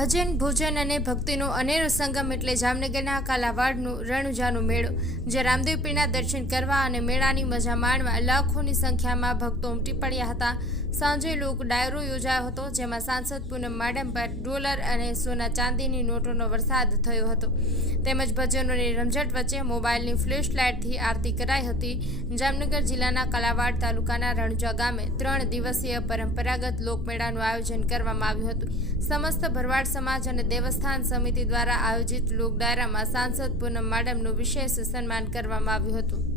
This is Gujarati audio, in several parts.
અને ભક્તિનો અનેરો સંગમ એટલે જામનગરના કાલાવાડનું રણુજાનો મેળો જે રામદેવ પીરના દર્શન કરવા અને મેળાની મજા માણવા લાખોની સંખ્યામાં ભક્તો ઉમટી પડ્યા હતા. સાંજે લોક ડાયરો યોજાયો હતો, જેમાં સાંસદ પૂનમ માડમ પર ડોલર અને સોના ચાંદીની નોટોનો વરસાદ થયો હતો. તેમજ ભજનોની રમઝટ વચ્ચે મોબાઈલની ફ્લેશ લાઇટથી આરતી કરાઈ હતી. જામનગર જિલ્લાના કાલાવાડ તાલુકાના રણજા ગામે ત્રણ દિવસીય પરંપરાગત લોકમેળાનું આયોજન કરવામાં આવ્યું હતું. સમસ્ત ભરવાડ સમાજ અને દેવસ્થાન સમિતિ દ્વારા આયોજિત લોકડાયરામાં સાંસદ પૂનમ માડમનું વિશેષ સન્માન કરવામાં આવ્યું હતું.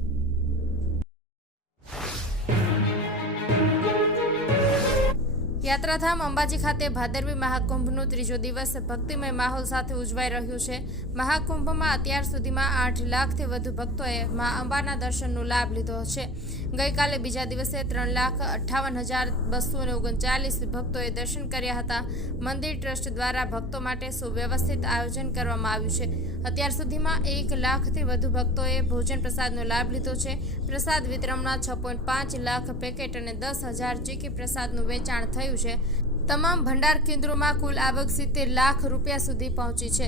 યાત્રાધામ અંબાજી ખાતે ભાદરવી મહાકુંભનો ત્રીજો દિવસ ભક્તિમય માહોલ સાથે ઉજવાઈ રહ્યો છે. મહાકુંભમાં અત્યાર સુધીમાં આઠ લાખથી વધુ ભક્તોએ મા અંબાના દર્શનનો લાભ લીધો છે. ગઈકાલે બીજા દિવસે ત્રણ લાખ અઠ્ઠાવન હજાર બસો ઓગણચાલીસ ભક્તોએ દર્શન કર્યા હતા. મંદિર ટ્રસ્ટ દ્વારા ભક્તો માટે સુવ્યવસ્થિત આયોજન કરવામાં આવ્યું છે. અત્યાર સુધીમાં એક લાખથી વધુ ભક્તોએ ભોજન પ્રસાદનો લાભ લીધો છે. પ્રસાદ વિતરણના છ પોઈન્ટ પાંચ લાખ પેકેટ અને દસ હજાર ચીકી પ્રસાદનું વેચાણ થયું છે. તમામ ભંડાર કેન્દ્રોમાં કુલ આવક સિત્તેર લાખ રૂપિયા સુધી પહોંચી છે.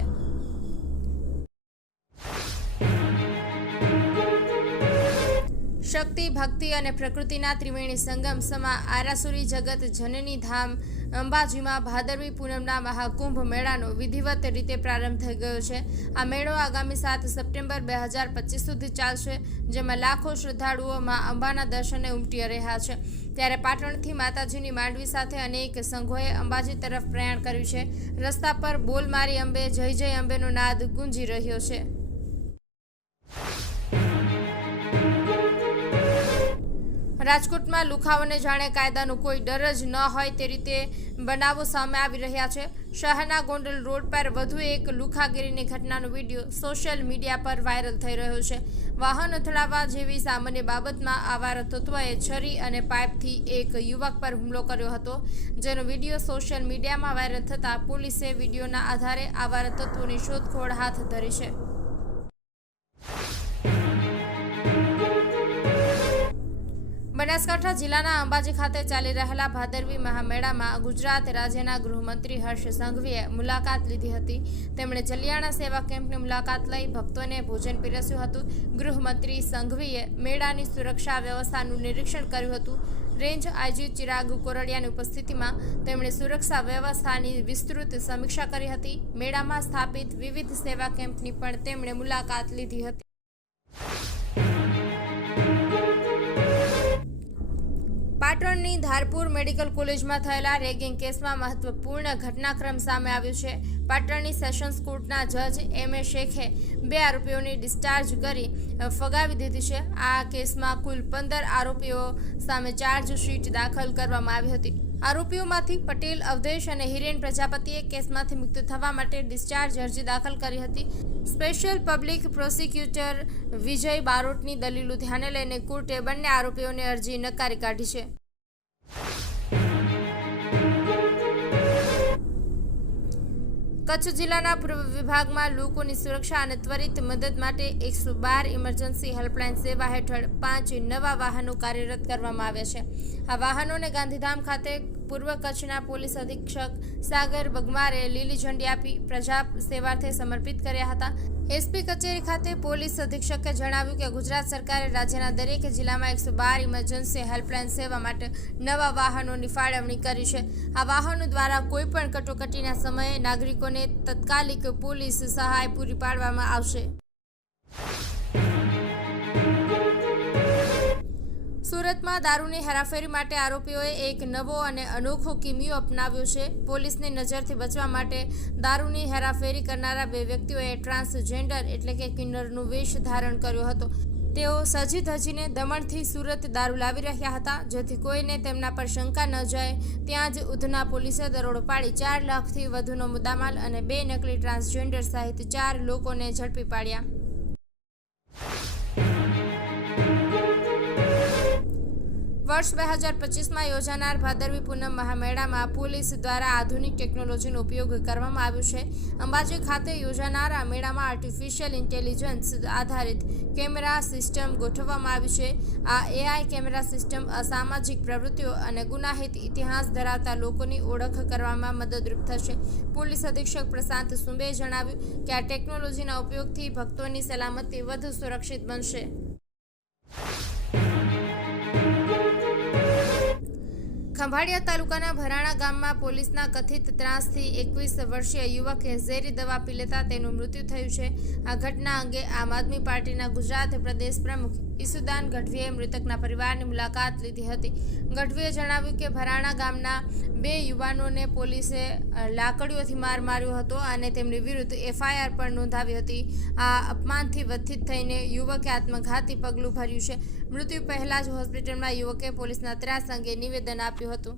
શક્તિ, ભક્તિ અને પ્રકૃતિના ત્રિવેણી સંગમ સમા આરાસુરી જગત જનની ધામ અંબાજીમાં ભાદરવી પૂનમના મહાકુંભ મેળાનો વિધિવત રીતે પ્રારંભ થઈ ગયો છે. આ મેળો આગામી સાત સપ્ટેમ્બર બે હજાર પચીસ સુધી ચાલશે, જેમાં લાખો શ્રદ્ધાળુઓ મા અંબાના દર્શને ઉમટી રહ્યા છે. ત્યારે પાટણથી માતાજીની માંડવી સાથે અનેક સંઘોએ અંબાજી તરફ પ્રયાણ કર્યું છે. રસ્તા પર બોલ મારી અંબે, જય જય અંબેનો નાદ ગુંજી રહ્યો છે. રાજકોટમાં લુખાઓને જાણે કાયદાનો કોઈ ડર જ ન હોય તે રીતે બનાવો સામે આવી રહ્યા છે. શહેરના ગોંડલ રોડ પર વધુ એક લુખાગીરીની ઘટનાનો વીડિયો સોશિયલ મીડિયા પર વાયરલ થઈ રહ્યો છે. વાહન અથડાવવા જેવી સામાન્ય બાબતમાં આવા તત્વોએ છરી અને પાઇપથી એક યુવક પર હુમલો કર્યો હતો. જેનો વીડિયો સોશિયલ મીડિયામાં વાયરલ થતાં પોલીસે વિડીયોના આધારે આવા તત્વોની શોધખોળ હાથ ધરી છે. બનાસકાંઠા જિલ્લાના અંબાજી ખાતે ચાલી રહેલા ભાદરવી મહામેળામાં ગુજરાત રાજ્યના ગૃહમંત્રી હર્ષ સંઘવીએ મુલાકાત લીધી હતી. તેમણે જલિયાણા સેવા કેમ્પની મુલાકાત લઈ ભક્તોને ભોજન પીરસ્યું હતું. ગૃહમંત્રી સંઘવીએ મેળાની સુરક્ષા વ્યવસ્થાનું નિરીક્ષણ કર્યું હતું. રેન્જ આઈજી ચિરાગ કોરડિયાની ઉપસ્થિતિમાં તેમણે સુરક્ષા વ્યવસ્થાની વિસ્તૃત સમીક્ષા કરી હતી. મેળામાં સ્થાપિત વિવિધ સેવા કેમ્પની પણ તેમણે મુલાકાત લીધી હતી. પાટણની ધારપુર મેડિકલ કોલેજમાં થયેલા રેગિંગ કેસમાં મહત્વપૂર્ણ ઘટનાક્રમ સામે આવ્યો છે. પાટણની સેશન્સ કોર્ટના જજ એમ. એ. શેખે બે આરોપીઓની ડિસ્ચાર્જ કરી ફગાવી દીધી છે. આ કેસમાં કુલ પંદર આરોપીઓ સામે ચાર્જશીટ દાખલ કરવામાં આવી હતી. આરોપીઓમાંથી પટેલ, અવધેશ અને હિરેન પ્રજાપતિએ કેસમાંથી મુક્ત થવા માટે ડિસ્ચાર્જ અરજી દાખલ કરી હતી. સ્પેશિયલ પબ્લિક પ્રોસિક્યુટર વિજય બારોટની દલીલો ધ્યાને લઈને કોર્ટે બંને આરોપીઓની અરજી નકારી કાઢી છે. કચ્છ જિલ્લાના પૂર્વ વિભાગમાં લોકોની સુરક્ષા અને ત્વરિત મદદ માટે એકસો બાર ઇમરજન્સી હેલ્પલાઇન સેવા હેઠળ પાંચ નવા વાહનો કાર્યરત કરવામાં આવ્યા છે. આ વાહનોને ગાંધીધામ ખાતે પૂર્વ કચ્છના પોલીસ અધિક્ષક સાગર બગમારે લીલી ઝંડી આપી પ્રજા સેવાર્થે સમર્પિત કર્યા હતા. એસપી કચેરી ખાતે પોલીસ અધિક્ષકે જણાવ્યું કે ગુજરાત સરકારે રાજ્યના દરેક જિલ્લામાં એકસો બાર ઇમરજન્સી હેલ્પલાઇન સેવા માટે નવા વાહનોની ફાળવણી કરી છે. આ વાહનો દ્વારા કોઈપણ કટોકટીના સમયે નાગરિકોને તત્કાલિક પોલીસ સહાય પૂરી પાડવામાં આવશે. સુરતમાં દારૂની હેરાફેરી માટે આરોપીઓએ એક નવો અને અનોખો કિમિયો અપનાવ્યો છે. પોલીસની નજરથી બચવા માટે દારૂની હેરાફેરી કરનારા બે વ્યક્તિઓએ ટ્રાન્સજેન્ડર એટલે કે કિન્નરનું વેશ ધારણ કર્યો હતો. તેઓ સજી ધજીને દમણથી સુરત દારૂ લાવી રહ્યા હતા. જેથી કોઈને તેમના પર શંકા ન જાય. ત્યાં જ ઉધના પોલીસે દરોડો પાડી ચાર લાખથી વધુનો મુદ્દામાલ અને બે નકલી ટ્રાન્સજેન્ડર સહિત ચાર લોકોને ઝડપી પાડ્યા. વર્ષ બે હજાર પચીસમાં યોજાનાર ભાદરવી પૂનમ મહામેળામાં પોલીસ દ્વારા આધુનિક ટેકનોલોજીનો ઉપયોગ કરવામાં આવ્યો છે. અંબાજી ખાતે યોજાનાર આ મેળામાં આર્ટિફિશિયલ ઇન્ટેલિજન્સ આધારિત કેમેરા સિસ્ટમ ગોઠવવામાં આવી છે. આ એઆઈ કેમેરા સિસ્ટમ અસામાજિક પ્રવૃત્તિઓ અને ગુનાહિત ઇતિહાસ ધરાવતા લોકોની ઓળખ કરવામાં મદદરૂપ થશે. પોલીસ અધિક્ષક પ્રશાંત સુંબેએ જણાવ્યું કે આ ટેકનોલોજીના ઉપયોગથી ભક્તોની સલામતી વધુ સુરક્ષિત બનશે. ખંભાળિયા તાલુકાના ભરાણા ગામમાં પોલીસના કથિત ત્રાસથી એકવીસ વર્ષીય યુવકે ઝેરી દવા પી લેતા તેનું મૃત્યુ થયું છે. આ ઘટના અંગે આમ આદમી પાર્ટીના ગુજરાત પ્રદેશ પ્રમુખ ઈસુદાન ગઢવીએ મૃતકના પરિવારની મુલાકાત લીધી હતી. ગઢવીએ જણાવ્યું કે ભરાણા ગામના બે યુવાનોને પોલીસે લાકડીઓથી માર માર્યો હતો અને તેમની વિરુદ્ધ એફઆઈઆર પણ નોંધાવી હતી. આ અપમાનથી વથિત થઈને યુવકે આત્મઘાતી પગલું ભર્યું છે. મૃત્યુ પહેલા જ હોસ્પિટલમાં યુવકે પોલીસના ત્રાસ અંગે નિવેદન આપ્યું હતું.